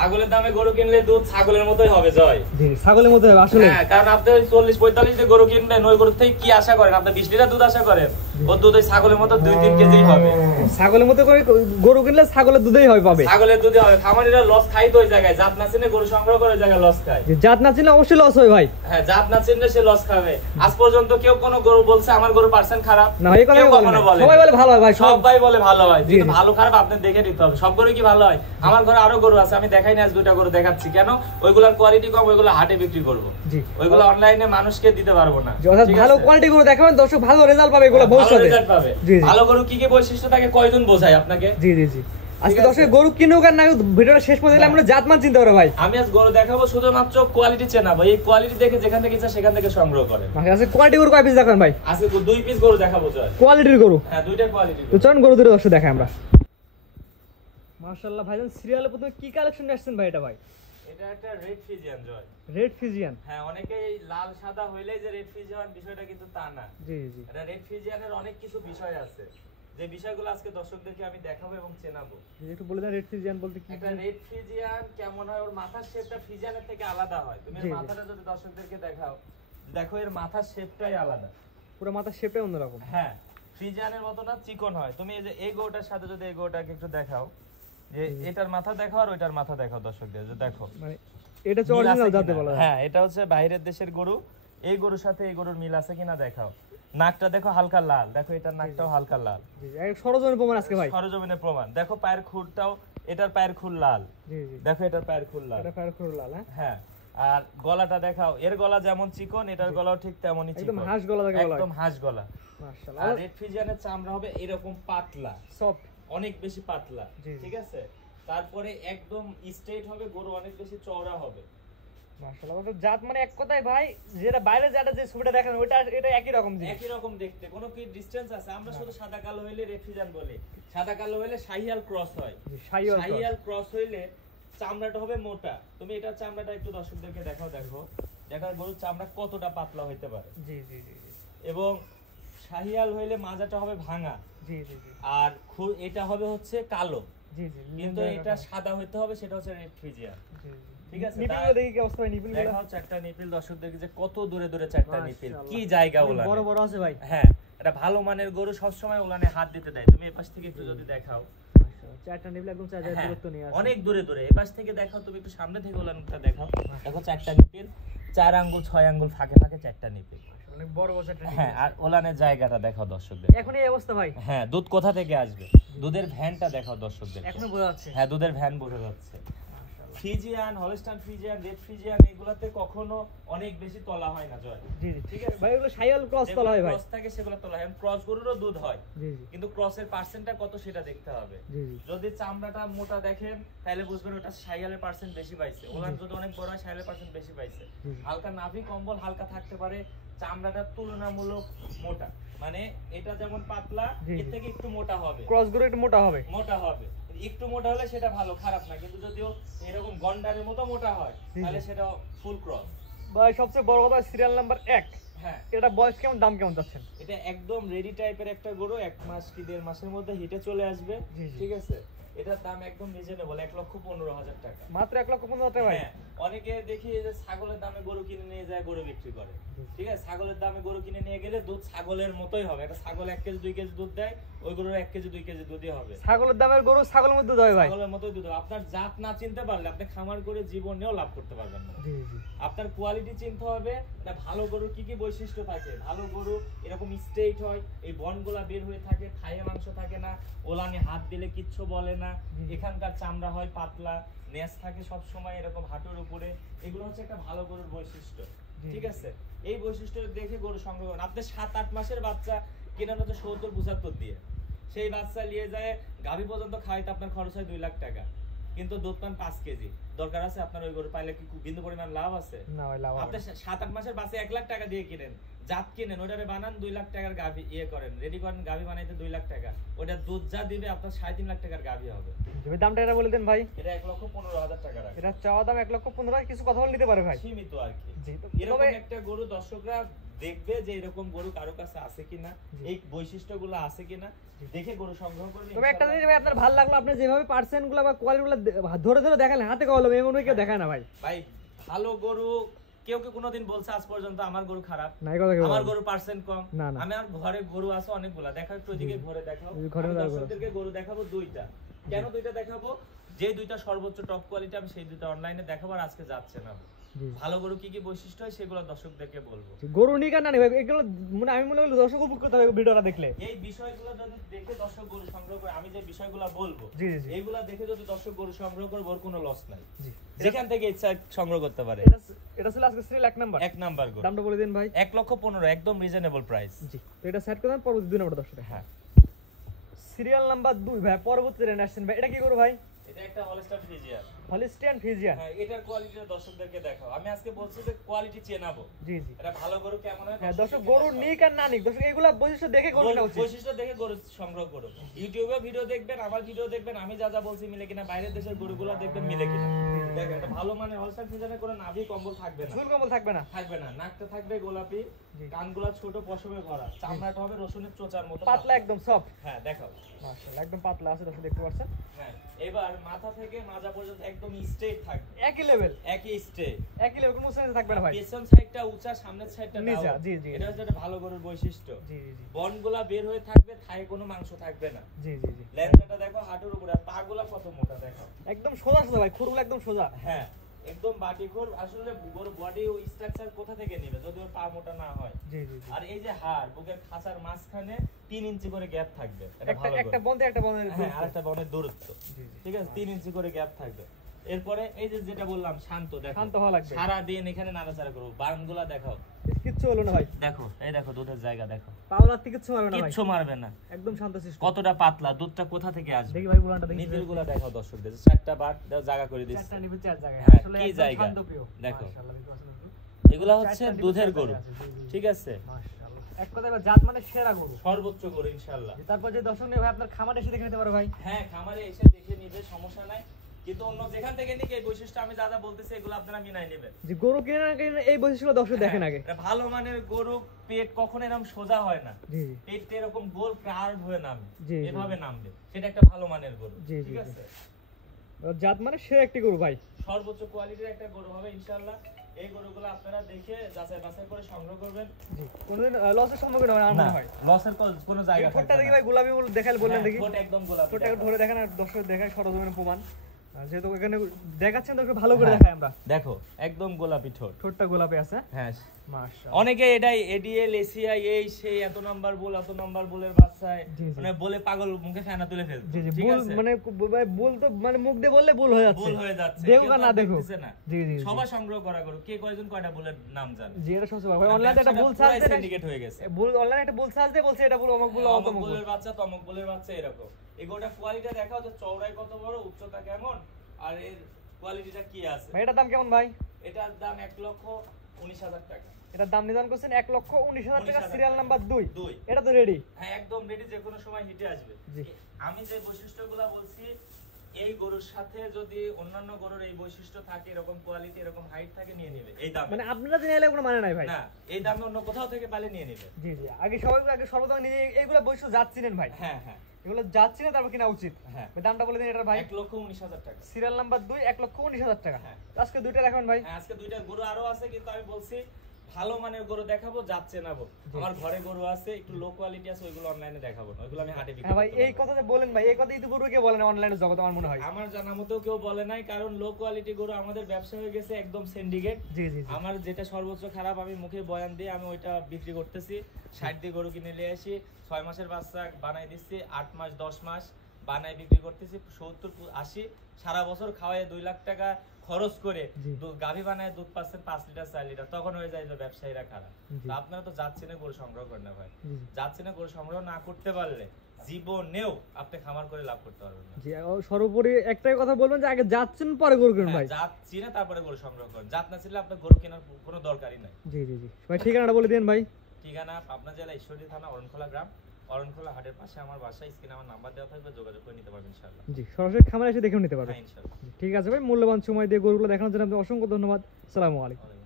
ছাগলের দামে গরু কিনলে দুধ ছাগলের মতোই হবে জয়। জি ছাগলের মতো হবে আসলে। হ্যাঁ, কারণ আপনি 40-45 দিয়ে গরু কিনবেন, ওই গরু থেকে কি আশা করেন? আপনি 20 লিটার দুধ আশা করেন? ওর দুধ ওই ছাগলের মতো 2-3 কেজি হবে। ছাগলের মতো করে গরু কিনলে ছাগলের দুধই হয় পাবে। ছাগলের দুধে হবে। খামারিরা লস খায় তো ওই জায়গায়, জাত না চিনে গরু সংগ্রহ করে ওই জায়গায় লস খায়। জাত না চিনলে অবশ্যই লস হয় ভাই। হ্যাঁ, জাত না চিনলে সে লস খাবে। আজ পর্যন্ত কেউ কোনো গরু বলছে আমার গরু পার্সেন্ট খারাপ না? এই কথা কখনো বলে, সবাই বলে ভালো হয় ভাই, সবাই বলে ভালো হয়। কিন্তু ভালো খারাপ আপনি দেখে নিতে হবে। সব গরু কি ভালো হয়? আমার ঘরে আরো গরু আছে, আমি দেখাই না, আজ 2টা গরু দেখাচ্ছি। কেন? ওইগুলোর কোয়ালিটি কম, ওইগুলো হাটে বিক্রি করব। জি, ওইগুলো অনলাইনে মানুষকে দিতে পারবো না। ভালো কোয়ালিটি গরু দেখাবেন, দর্শক ভালো রেজাল্ট পাবে, এগুলো ভবিষ্যতে রেজাল্ট পাবে। ভালো গরু কি কি বৈশিষ্ট্য থাকে কয়জন বোঝায় আপনাকে? জি জি জি। আজকে দর্শক গরু কিনুক আর না ভিডিওটা শেষ পর্যন্ত আমরা জাতমান চিনতে পারবো ভাই। আমি আজ গরু দেখাবো শুধুমাত্র কোয়ালিটি চেনাবো। এই কোয়ালিটি দেখে যেখান থেকে ইচ্ছা সেখান থেকে সংগ্রহ করেন। আজকে কোয়ালিটি গরু কয় পিস দেখান ভাই? আজকে 2 পিস গরু দেখাবো জয়। কোয়ালিটির গরু? হ্যাঁ, 2টা কোয়ালিটি। তো চলুন গরু দুটো দর্শক দেখাই আমরা। মাশাআল্লাহ ভাইজান, সিরিয়ালে প্রথমে কি কালেকশন নিয়ে আসছেন ভাই এটা ভাই? এটা একটা রেড ফিজিয়ান জয়। রেড ফিজিয়ান? হ্যাঁ, অনেকেই লাল সাদা হইলেই যে রেড ফিজিয়ান, বিষয়টা কিন্তু তা না। জি জি। এটা রেড ফিজিয়ানের অনেক কিছু বিষয় আছে, যে বিষয়গুলো আজকে দর্শকদেরকে আমি দেখাবো এবং চেনাবো। একটু বলে দেন রেড ফিজিয়ান বলতে কি? একটা রেড ফিজিয়ান কেমন হয়, ওর মাথার শেপটা ফিজিয়ানের থেকে আলাদা হয়। তুমি এর মাথাটা যদি দর্শকদেরকে দেখাও, দেখো এর মাথার শেপটাই আলাদা, পুরো মাথার শেপটাই অন্যরকম। হ্যাঁ, ফিজিয়ানের মতো না, চিকন হয়। তুমি এই যে এই গোটার সাথে যদি এই গোটাকে একটু দেখাও, যে এটার মাথা দেখাও আর ওইটার মাথা দেখাও দর্শকদের, যে দেখো মানে এটা হচ্ছে অরিজিনাল জাতে বলা হয়। হ্যাঁ, এটা হচ্ছে বাইরের দেশের গরু। এই গরুর সাথে এই গরুর মিল আছে কিনা দেখাও। নাকটা দেখো হালকা লাল, দেখো এটার নাকটাও হালকা লাল। জি জি, সরজমিনের প্রমাণ আজকে ভাই। সরজমিনের প্রমাণ। দেখো পায়ের খুরটাও, এটার পায়ের খুর লাল। জি জি, দেখো এটার পায়ের খুর লাল। এটা পায়ের খুর লাল। হ্যাঁ, আর গলাটা দেখাও, এর গলা যেমন চিকন এটার গলাও ঠিক তেমনই চিকন, একদম হাঁস গলা লাগে, একদম হাঁস গলা। মাশাআল্লাহ। আর রেড ফিজিয়ানের চামড়া হবে এরকম পাতলা, সফট, অনেক বেশি পাতলা। ঠিক আছে, তারপরে একদম স্ট্রেট হবে, গরু অনেক বেশি চওড়া হবে। মাশাআল্লাহ, তো জাত মানে এক কথায় ভাই, যেটা বাইরে যেটা যে ছবিটা দেখেন ওটা এটা একই রকম জিনিস, একই রকম দেখতে, কোনো কি ডিসটেন্স আছে? আমরা শুধু সাদা কালো হইলে রেড ফিজিয়ান বলি, সাদা কালো হইলে শাহিয়াল ক্রস হয়। শাহিয়াল ক্রস হইলে চামড়াটা হবে মোটা। তুমি এটা চামড়াটা একটু দর্শকদেরকে দেখাও, দেখো গরুর চামড়া কতটা পাতলা হইতে পারে। জি জি জি। এবং শাহিয়াল হইলে মাজাটা হবে ভাঙা। জি জি জি। আর এটা হবে হচ্ছে কালো। জি জি। কিন্তু এটা সাদা হইতে হবে, সেটা হচ্ছে রেড ফিজিয়ান। জি জি। ঠিক আছে, নিপিলগুলো দেখি কি অবস্থা ভাই? নিপিলগুলো দেখাও চারটা নিপিল দর্শকদেরকে, যে কত দূরে দূরে চারটা নিপিল, কি জায়গা ওলা বড় বড় আছে ভাই। হ্যাঁ, এটা ভালো মানের গরু সব সময় ওলানে হাত দিতে দেয়। তুমি এই পাশ থেকে একটু যদি দেখাও, চারটা নিপিল একদম 4 জায়গা দূরত্ব নিয়ে আছে, অনেক দূরে দূরে। এই পাশ থেকে দেখাও, তুমি একটু সামনে থেকে ওলানটা দেখাও, দেখো চারটা নিপিল, 4 আঙ্গুল 6 আঙ্গুল ফাঁকে ফাঁকে চারটা নিপিল, অনেক বড় বড় চারটা। হ্যাঁ, আর ওলানের জায়গাটা দেখাও দর্শকদের। এখন এই অবস্থা ভাই। হ্যাঁ, দুধ কোথা থেকে আসবে, দুধের ভ্যানটা দেখাও দর্শকদের। এখনো বোঝা যাচ্ছে। হ্যাঁ, দুধের ভ্যান বোঝা যাচ্ছে। Friesian, Holstein Friesian, red Friesian, এগুলাতে কখনো অনেক বেশি তলা হয় না জয়। জি জি, ঠিক আছে ভাই, এগুলো শাহিয়াল ক্রস তলা হয় ভাই। ক্রস থাকে সেগুলো তলা হয়। ক্রস গরুরও দুধ হয়। জি জি, কিন্তু ক্রসের পার্সেন্টটা কত সেটা দেখতে হবে। জি জি, যদি চামড়াটা মোটা দেখেন তাহলে বুঝবেন ওটা শাহিয়ালের পার্সেন্ট বেশি পাইছে। ওলান যদি অনেক বড় হয় শাহিয়ালের পার্সেন্ট বেশি পাইছে। হালকা নাভি কম্বল হালকা থাকতে পারে, চামড়াটা তুলনামূলক মোটা, মানে এটা যেমন পাতলা এর থেকে একটু মোটা হবে। ক্রস গরু একটু মোটা হবে, মোটা হবে। একটু মোটা হলে সেটা ভালো, খারাপ না। কিন্তু যদিও এরকম গন্ডারের মতো মোটা হয় তাহলে সেটা ফুল ক্রস। ভাই সবচেয়ে বড় কথা, সিরিয়াল নাম্বার 1। হ্যাঁ, এটা বয়স কেমন, দাম কেমন যাচ্ছেন? এটা একদম রেডি টাইপের একটা গরু, 1 মাস কি 1.5 মাসের মধ্যে হিটে চলে আসবে। ঠিক আছে, এটার দাম একদম রিজনেবল, 1,15,000 টাকা। মাত্র 1,15,000 টাকা ভাই। হ্যাঁ, অনেকে দেখি যে ছাগলের দামে গরু কিনে নিয়ে যায়, গরু বিক্রি করে। ঠিক আছে, ছাগলের দামে গরু কিনে নিয়ে গেলে দুধ ছাগলের মতোই হবে। একটা ছাগল 1 কেজি 2 কেজি দুধ দেয়, ওই গরুর 1 কেজি 2 কেজি দুধই হবে। ছাগলের দামের গরু ছাগলের মধ্যে দুধ হয় ভাই, ছাগলের মতোই দুধ হবে। আপনার জাত না চিনতে পারলে আপনি খামার করে জীবনেও লাভ করতে পারবেন না। জি জি, আপনার কোয়ালিটি চিনতে হবে। এটা ভালো গরুর কি কি বৈশিষ্ট্য থাকে। ভালো গরু এরকম স্ট্রেট হয়, এই বনগুলা বের হয়ে থাকে, খাইয়ে মাংস থাকে না, ওলানে হাত দিলে কিচ্ছু বলে না, এখানকার চামড়া হয় পাতলা, নেজ থাকে সব সময় এরকম হাঁটুর উপরে। এগুলো হচ্ছে একটা ভালো গরুর বৈশিষ্ট্য। ঠিক আছে, এই বৈশিষ্ট্য দেখে গরু সংগ্রহ করুন। আপনি 7-8 মাসের বাচ্চা কেনার হচ্ছে 70-75 দিয়ে, সেই বাচ্চা নিয়ে যায় গাভী পর্যন্ত খাওয়াইতে আপনার খরচ হয় 2 লাখ টাকা, কিন্তু দুধ পান 5 কেজি। দরকার আছে আপনার ওই গরু পাইলে কি বিন্দু পরিমাণ লাভ আছে? না ভাই, লাভ। আপনি 7-8 মাসের বাচ্চা 1 লাখ টাকা দিয়ে কিনেন, জাত কিনেন, ওটারে বানান 2 লাখ টাকার গাভী করেন, রেডি করেন, গাভী বানাইতে 2 লাখ টাকা, ওটা দুধ যা দিবে আপনার 3.5 লাখ টাকার গাভী হবে। তুমি দামটা এটা বলে দেন ভাই। এটা 1,15,000 টাকা রাখে। এটা চাওয়া দাম 1,15,000, কিছু কথা বলে নিতে পারে ভাই, সীমিত আর কি। জি। তো এরকম একটা গরু দর্শকরা দেখবে যে এরকম গরু কারো কাছে আছে কিনা, এই বৈশিষ্ট্যগুলো আছে কিনা, দেখে গরু সংগ্রহ করবে। তবে একটা জিনিস ভাই আপনার ভালো লাগলো, আপনি যেভাবে পার্সেন্ট গুলো বা কোয়ালিটি গুলো ধরে ধরে দেখালেন, হাতে কলমে, এমন কেউ দেখায় না ভাই। ভাই ভালো গরু কেউ কোনোদিন বলছে আজ পর্যন্ত আমার গরু খারাপ, না, এই কথা কেউ আমার বলে না। গরু পার্সেন্ট কম? না, না। আমি আর ঘরে গরু আছে অনেকগুলা, দেখাও একটু ওইদিকে ঘরে দেখাও। ঘরে আমি দেখাবো। দর্শকদেরকে গরু দেখাবো 2টা। কেন 2টা দেখাবো? যে 2টা সর্বোচ্চ টপ কোয়ালিটি, আমি সেই 2টা অনলাইনে দেখাবো, আর আজকে যাচ্ছে না। ভালো গরু কি কি বৈশিষ্ট্য হয় সেগুলো দর্শকদেরকে বলবো। গরু নিক আর না নিক, এগুলো মানে আমি মনে করি দর্শক উপভোগ করতে হবে ভিডিওটা দেখলে। এই বিষয়গুলো যদি দেখে দর্শক গরু সংগ্রহ করে, আমি যে বিষয়গুলো বলবো জি, জি। এইগুলা দেখে যদি দর্শক গরু সংগ্রহ করে, ওর কোনো লস নাই, জি। যেখান থেকে ইচ্ছা সংগ্রহ করতে পারে। এটা ছিল আজকে সিরিয়াল 1 নাম্বার। 1 নাম্বার গরু। দামটা বলে দিন ভাই। 1,15,000 একদম রিজনেবল প্রাইস। জি। তো এটা সেট করে দেন, পরবর্তী 2 নাম্বার দর্শক। হ্যাঁ, সিরিয়াল নাম্বার 2 ভাই, পরবর্তী রেন আসছেন ভাই। এটা কি করো ভাই? এটা একটা হলস্টাইন ফ্রিজিয়ান। Holstein Friesian. হ্যাঁ, এটার কোয়ালিটিটা দর্শকদেরকে দেখাও। আমি আজকে বলছি যে কোয়ালিটি চেনাবো। জি, জি। এটা ভালো গরু কেমন হয় হ্যাঁ দর্শক, গরু নিক আর না নিক, দর্শক এগুলা বৈশিষ্ট্য দেখে গরু নেওয়া উচিত। বৈশিষ্ট্য দেখে গরু সংগ্রহ করো। ইউটিউবে ভিডিও দেখবেন, আমার ভিডিও দেখবেন, আমি যা যা বলছি মিলে কিনা, বাইরের দেশের গরুগুলো দেখবেন মিলে কিনা। দেখেন একটা ভালো মানে হলস্টাইন ফ্রিজিয়ানের কোনো নাভি কম্বল থাকবে না, ঝুল কম্বল থাকবে না, থাকবে না। নাকটা থাকবে গোলাপি, কানগুলা ছোট পশমে ভরা, চামড়াটা হবে রসুনের চোচার মতো পাতলা, একদম সফট। হ্যাঁ দেখাও। মাশাআল্লাহ, একদম পাতলা আছে দর্শক, দেখতে পাচ্ছেন। হ্যাঁ, এবার মাথা থেকে মাজা পর্যন্ত একদম স্ট্রেট থাকবে, একই লেভেল, একই স্ট্রেট। একই লেভেল, কোনো সেন্স থাকবে না ভাই। পেছন সাইডটা উঁচা, সামনের সাইডটা নিচা, ডাউন। জি, জি। এটা হচ্ছে একটা ভালো গরুর বৈশিষ্ট্য। জি, জি, জি। বনগুলা বের হয়ে থাকবে, থায়ে কোনো মাংস থাকবে না। জি, জি, জি। লেন্সটা দেখো হাঁটুর উপরে, আর পাগুলা কত মোটা দেখো। একদম সোজা সোজা ভাই, খুরগুলো একদম সোজা। হ্যাঁ, একদম বাটিখোর। আসলে গরুর বডি ও স্ট্রাকচার কোথা থেকে নেবে যদি ওর পা মোটা না হয়? জি, জি, জি। আর এই যে হাড়, বুকের খাঁচার মাঝখানে 3 ইঞ্চি করে গ্যাপ থাকবে। এটা একটা ভালো একটা গরু। বন্ধে একটা বন্ধে। হ্যাঁ, আরেকটা বনের দূরত্ব। জি, জি। ঠিক আছে, 3 ইঞ্চি করে গ্যাপ থাকবে। এরপরে এই যে যেটা বললাম শান্ত, দেখো শান্ত হওয়া লাগবে। সারা দিন এখানে নাড়াচাড়া করবো। বানগুলা দেখাও, কিচ্ছু হলো না ভাই। দেখো এই দেখো দুধের জায়গা দেখো, পাওলার থেকে কিচ্ছু মারবে না ভাই, কিচ্ছু মারবে না, একদম শান্ত শিষ্ট। কতটা পাতলা, দুধটা কোথা থেকে আসবে। দেখি ভাই বুলানটা দেখি। নিপিলগুলা দেখাও দর্শকদের, 4টা বাট দাও, জায়গা করে দিচ্ছি। চারটা নিবে, 4 জায়গায়। হ্যাঁ, আসলে কি একদম জায়গা? শান্তপ্রিয়। দেখো। মাশাআল্লাহ, দেখতে পাচ্ছেন দর্শক। এগুলা হচ্ছে চারটা নিবে, দুধের 4 গরু, জায়গায় আছে। জি, জি, জি। ঠিক আছে, মাশাআল্লাহ। এক কথায় ভাই জাত মানে সেরা গরু, সর্বোচ্চ গরু ইনশাআল্লাহ। তারপর যে দর্শক নিয়ে ভাই আপনার খামারে এসে দেখে নিতে পারো ভাই। হ্যাঁ, খামারে এসে দেখে নিবে, সমস্যা নাই। কিন্তু অন্য যেখান থেকে নিক এই বৈশিষ্ট্য আমি যা যা বলতেছি এগুলো আপনারা মিলাই নেবেন। যে গরু কিনে না কিনে এই বৈশিষ্ট্য দর্শক দেখেন আগে। এটা ভালো মানের গরু, পেট কখনো এরকম সোজা হয় না, জি, জি। পেটটা এরকম গোল কার্ভ হয়ে নামবে, জি, জি। এভাবে নামবে, সেটা একটা ভালো মানের গরু। জি, জি, ঠিক জি। আছে, জাত মানে সেরা একটি গরু ভাই, সর্বোচ্চ কোয়ালিটির একটা গরু হবে ইনশাআল্লাহ। এই গরুগুলো আপনারা দেখে যাচাই বাছাই করে সংগ্রহ করবেন। জি। কোনোদিন লসের সম্মুখীন হবে না না, মনে হয়। লসের কোনো জায়গা এই ফটোটা থাকবে দেখি না। ভাই গোলাপি বলে দেখাল বললেন হ্যাঁ, দেখি। ঠোঁট একদম গোলাপি। ফটোটা দেখো। ধরে দেখেন আর দর্শক দেখায় সরজমিনের প্রমাণ। আর যেহেতু এখানে দেখাচ্ছেন দর্শক ভালো করে হ্যাঁ, দেখাই আমরা। দেখো একদম গোলাপি ঠোঁট। ঠোঁটটা গোলাপি আছে। হ্যাঁ, মাশাআল্লাহ। অনেকে এটাই এডিএল এসিআই এই সেই এত নাম্বার বল, এত নাম্বার বলের বাচ্চায় জি, জি। মানে বলে পাগল মুখে ফেনা তুলে ফেলছে। জি, জি। ঠিক ভুল আছে? মানে ভাই ভুল তো মানে মুখ দিয়ে বললে ভুল হয়ে যাচ্ছে। ভুল হয়ে যাচ্ছে, দেখো কেউ তো না আর দেখো। দেখতেছে না। জি, জি, জি। সবাই সংগ্রহ করা করো, কে কয়জন কয়টা বলের নাম জানে। জি, এটা সবচেয়ে বড় ভাই। অনলাইনে একটা ভুল সার্চ দিয়ে সিন্ডিকেট হয়ে গেছে। ভুল অনলাইনে একটা ভুল সার্চ দিয়ে বলছে এটা ভুল, অমুক ভুল, অমুক অতমুক ভুল। বলের বাচ্চা, তমুক বলের বাচ্চা, এরকম। এগুলোটা কোয়ালিটি দেখাও যে চওড়াই কত বড়, উচ্চতা কেমন, আর এর কোয়ালিটিটা কি আছে। ভাই এটার দাম কেমন ভাই? এটার দাম 1,19,000 টাকা। এটার দাম নির্ধারণ করছেন 1,19,000 টাকা, 19,000 সিরিয়াল নাম্বার 2। দুই। এটা তো রেডি। হ্যাঁ, একদম রেডি, যে কোনো সময় হিটে আসবে। জি। আমি যে বৈশিষ্ট্যগুলো বলছি, এই গরুর সাথে যদি অন্যান্য গরুর এই বৈশিষ্ট্য থাকে, এরকম কোয়ালিটি, এরকম হাইট থাকে, নিয়ে নেবে এই দামে। মানে আপনারা যে নিলে কোনো মানে নাই ভাই। না, এই দামে অন্য কোথাও থেকে পালে নিয়ে নেবে। জি, জি। আগে সর্বপ্রথম নিজে এইগুলো বৈশিষ্ট্য যাচ্ছিলেন ভাই। হ্যাঁ, হ্যাঁ, এগুলো যাচ্ছিলেন তারপর কিনা উচিত। হ্যাঁ। ভাই দামটা বলে দিন এটার ভাই। 1,19,000 টাকা। সিরিয়াল নাম্বার 2, 1,19,000 টাকা। হ্যাঁ। আজকে দুইটা রাখবেন ভাই। হ্যাঁ, আজকে দুইটা গরু আরো আছে, কিন্তু আমি বলছি ভালো মানের গরু দেখাবো, যাচ্ছে না। আমার ঘরে গরু আছে, একটু লো কোয়ালিটি আছে, ওইগুলো অনলাইনে দেখাবো না, ওইগুলো আমি হাটে বিক্রি হ্যাঁ ভাই, করতে এই পারবো কথা যে বলেন ভাই, এই কথা ইতিপূর্বে কেউ বলেন অনলাইনে জগৎ আমার মনে হয়। না। আমার জানা মতেও কেউ বলে নাই, কারণ লো কোয়ালিটি গরু আমাদের ব্যবসা হয়ে গেছে একদম সিন্ডিকেট। জি, জি, জি। আমার যেটা সর্বোচ্চ খারাপ আমি মুখে বয়ান দিয়ে আমি ওইটা বিক্রি করতেছি। 60 দিয়ে গরু কিনে নিয়ে আসি, 6 মাসের বাচ্চা বানাই দিচ্ছি, 8 মাস 10 মাস বানাই বিক্রি করতেছি 70-80, সারা বছর খাওয়ায় 2 লাখ টাকা খরচ করে জি। গাভী বানায় দুধ পাচ্ছেন 5 লিটার 4 লিটার, তখন হয়ে যায় যে ব্যবসায়ীরা খারাপ। জি। তো আপনারা তো যাচ্ছেন না গরু সংগ্রহ করেন না ভাই। জি। যাচ্ছেন না গরু সংগ্রহ না করতে পারলে জীবনেও আপনি খামার করে লাভ করতে পারবেন না। জি, সর্বোপরি একটাই কথা বলবেন যে আগে যাচ্ছেন পরে গরু কিনুন ভাই। হ্যাঁ, জাত চিনে তারপরে গরু সংগ্রহ করেন, জাত না চিনলে আপনার গরু কেনার কোনো দরকারই নাই। জি, জি, জি। ভাই ঠিকানাটা বলে দিন ভাই। ঠিকানা পাবনা জেলা ঈশ্বরদী থানা অরণখোলা গ্রাম, অরণখোলা হাটের পাশে আমার বাসা। স্ক্রিনে আমার নাম্বার দেওয়া থাকবে, যোগাযোগ করে নিতে পারবেন ইনশাআল্লাহ। জি, সরাসরি খামারে এসে দেখেও নিতে পারবেন। হ্যাঁ ইনশাআল্লাহ। ঠিক আছে ভাই, মূল্যবান সময় দিয়ে গরুগুলো দেখানোর জন্য আপনাকে অসংখ্য ধন্যবাদ। আসসালামু আলাইকুম।